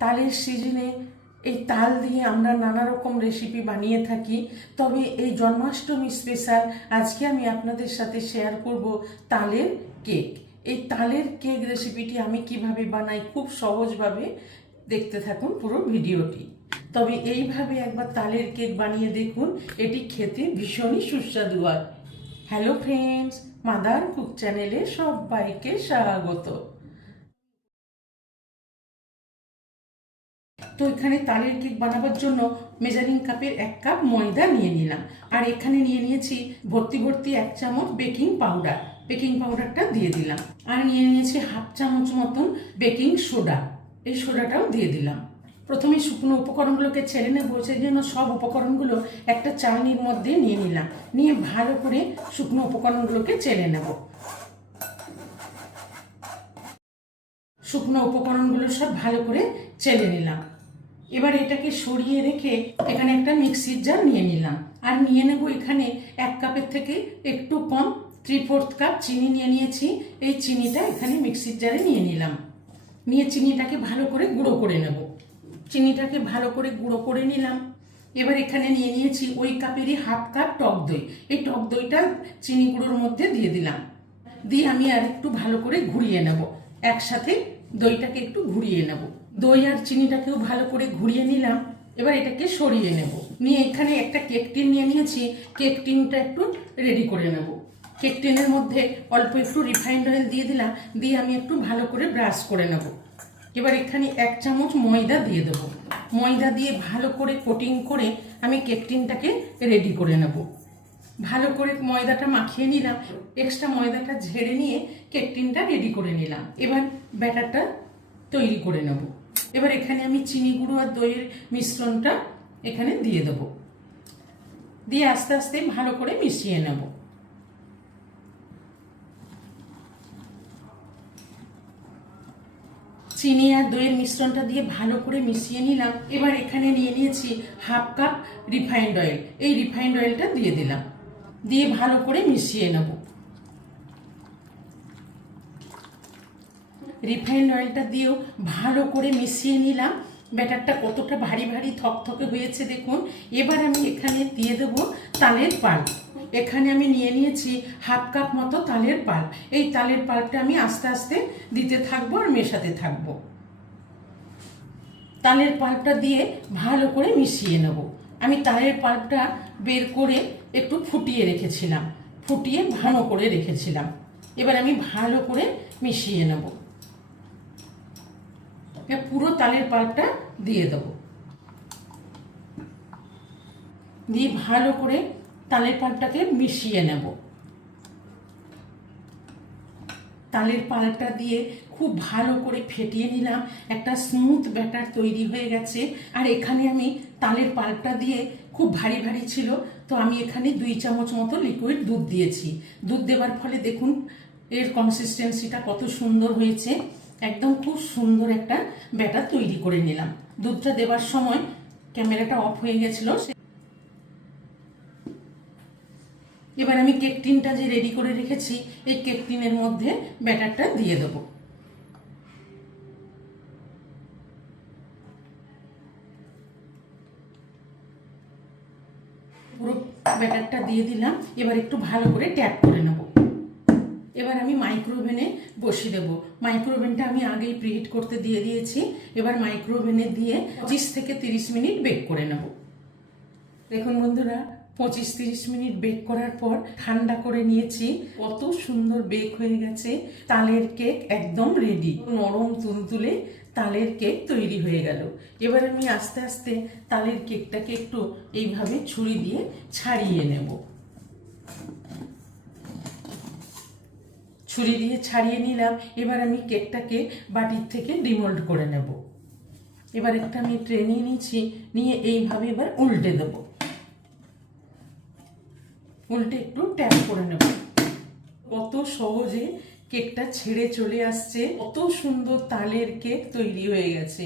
তালের সিজনে এই তাল দিয়ে আমরা নানা রকম রেসিপি বানিয়ে থাকি। তবে এই জন্মাষ্টমী স্পেশাল আজকে আমি আপনাদের সাথে শেয়ার করব তালের কেক। এই তালের কেক রেসিপিটি আমি কিভাবে বানাই খুব সহজভাবে দেখতে থাকুন পুরো ভিডিওটি। তবে এইভাবে একবার তালের কেক বানিয়ে দেখুন, এটি খেতে ভীষণই সুস্বাদু হয়। হ্যালো ফ্রেন্ডস, মাদার কুক চ্যানেলে সবাইকে স্বাগত। তো এখানে তালের কেক বানাবার জন্য মেজারিং কাপের 1 কাপ ময়দা নিয়ে নিলাম, আর এখানে নিয়ে নিয়েছি ভর্তি 1 চামচ বেকিং পাউডার। বেকিং পাউডারটা দিয়ে দিলাম, আর নিয়ে নিয়েছি 1/2 চামচ মতন বেকিং সোডা। এই সোডাটাও দিয়ে দিলাম। প্রথমে শুকনো উপকরণগুলোকে ছেড়ে নেবো, সেই জন্য সব উপকরণগুলো একটা চালনির মধ্যে নিয়ে নিলাম। নিয়ে ভালো করে শুকনো উপকরণগুলোকে চেলে নেব। শুকনো উপকরণগুলো সব ভালো করে চেলে নিলাম। এবার এটাকে সরিয়ে রেখে এখানে একটা মিক্সির জার নিয়ে নিলাম, আর নিয়ে নেব এখানে 1 কাপের থেকে একটু কম 3/4 কাপ চিনি নিয়ে নিয়েছি। এই চিনিটা এখানে মিক্সির জারে নিয়ে নিলাম। নিয়ে চিনিটাকে ভালো করে গুঁড়ো করে নেব। চিনিটাকে ভালো করে গুঁড়ো করে নিলাম। এবার এখানে নিয়ে নিয়েছি ওই কাপেরই 1/2 কাপ টক দই। এই টক দইটা চিনি গুঁড়োর মধ্যে দিয়ে দিলাম। দিয়ে আমি আর একটু ভালো করে ঘুরিয়ে নেব। একসাথে দইটাকে একটু ঘুরিয়ে নেব। দই আর চিনিটাকেও ভালো করে ঘুরিয়ে নিলাম। এবার এটাকে সরিয়ে নেব। নিয়ে এখানে একটা কেক টিন নিয়ে নিয়েছি। কেক টিনটা একটু রেডি করে নেব। কেক টিনের মধ্যে অল্প একটু রিফাইন্ড অয়েল দিয়ে দিলাম। দিয়ে আমি একটু ভালো করে ব্রাশ করে নেব। এবার এখানে 1 চামচ ময়দা দিয়ে দেবো। ময়দা দিয়ে ভালো করে কোটিং করে আমি কেক টিনটাকে রেডি করে নেব। ভালো করে ময়দাটা মাখিয়ে নিলাম। এক্সট্রা ময়দাটা ঝেড়ে নিয়ে কেক টিনটা রেডি করে নিলাম। এবার ব্যাটারটা তৈরি করে নেব। এবার এখানে আমি চিনি গুঁড়ো আর দইয়ের মিশ্রণটা এখানে দিয়ে দেব। দিয়ে আস্তে আস্তে ভালো করে মিশিয়ে নেব। চিনি আর দইয়ের মিশ্রণটা দিয়ে ভালো করে মিশিয়ে নিলাম। এবার এখানে নিয়ে নিয়েছি 1/2 কাপ রিফাইন্ড অয়েল। এই রিফাইন্ড অয়েলটা দিয়ে দিলাম। দিয়ে ভালো করে মিশিয়ে নেব। রিফাইন্ড অয়েলটা দিয়েও ভালো করে মিশিয়ে নিলাম। ব্যাটারটা কতটা ভারী ভারী থকথকে হয়েছে দেখুন। এবার আমি এখানে দিয়ে দেব তালের পাল্প। এখানে আমি নিয়ে নিয়েছি 1/2 কাপ মতো তালের পাল্প। এই তালের পাল্পটা আমি আস্তে আস্তে দিতে থাকবো আর মেশাতে থাকবো। তালের পাল্পটা দিয়ে ভালো করে মিশিয়ে নেব। আমি তালের পাল্পটা বের করে একটু ফুটিয়ে রেখেছিলাম, ফুটিয়ে ঘন করে রেখেছিলাম। এবার আমি ভালো করে মিশিয়ে নেব। পুরো তালের পাল্পটা দিয়ে দেব। দিয়ে ভালো করে তালের পাল্পটাকে মিশিয়ে নেব। তালের পাল্পটা দিয়ে খুব ভালো করে ফেটিয়ে নিলাম। একটা স্মুথ ব্যাটার তৈরি হয়ে গেছে। আর এখানে আমি তালের পাল্পটা দিয়ে খুব ভারী ভারী ছিল, তো আমি এখানে 2 চামচ মতো লিকুইড দুধ দিয়েছি। দুধ দেওয়ার ফলে দেখুন এর কনসিস্টেন্সিটা কত সুন্দর হয়েছে। একদম খুব সুন্দর একটা ব্যাটার তৈরি করে নিলাম। দুধটা দেওয়ার সময় ক্যামেরাটা অফ হয়ে গেছিল। এবার আমি কেক টিনটা যে রেডি করে রেখেছি, এই কেক টিনের মধ্যে ব্যাটারটা দিয়ে দেব। পুরো ব্যাটারটা দিয়ে দিলাম। এবার একটু ভালো করে ট্যাপ করে নেব। এবার আমি মাইক্রোওভেনে বসিয়ে দেবো। মাইক্রোওভেনটা আমি আগেই প্রিহিট করতে দিয়ে দিয়েছি। এবার মাইক্রোওভেনে দিয়ে 25 থেকে 30 মিনিট বেক করে নেব। দেখুন বন্ধুরা, 25-30 মিনিট বেক করার পর ঠান্ডা করে নিয়েছি। কত সুন্দর বেক হয়ে গেছে। তালের কেক একদম রেডি। নরম তুলতুলে তালের কেক তৈরি হয়ে গেল। এবার আমি আস্তে আস্তে তালের কেকটাকে একটু এইভাবে ছুরি দিয়ে ছাড়িয়ে নেব। ছুরি দিয়ে ছাড়িয়ে নিলাম। এবার আমি কেকটাকে বাটির থেকে ডিমোল্ড করে নেব। এবার একটা আমি ট্রে নিয়ে নিচ্ছি। নিয়ে এইভাবে এবার উল্টে দেব। উল্টে একটু ট্যাপ করে নেব। কত সহজে কেকটা ছেড়ে চলে আসছে। কত সুন্দর তালের কেক তৈরি হয়ে গেছে।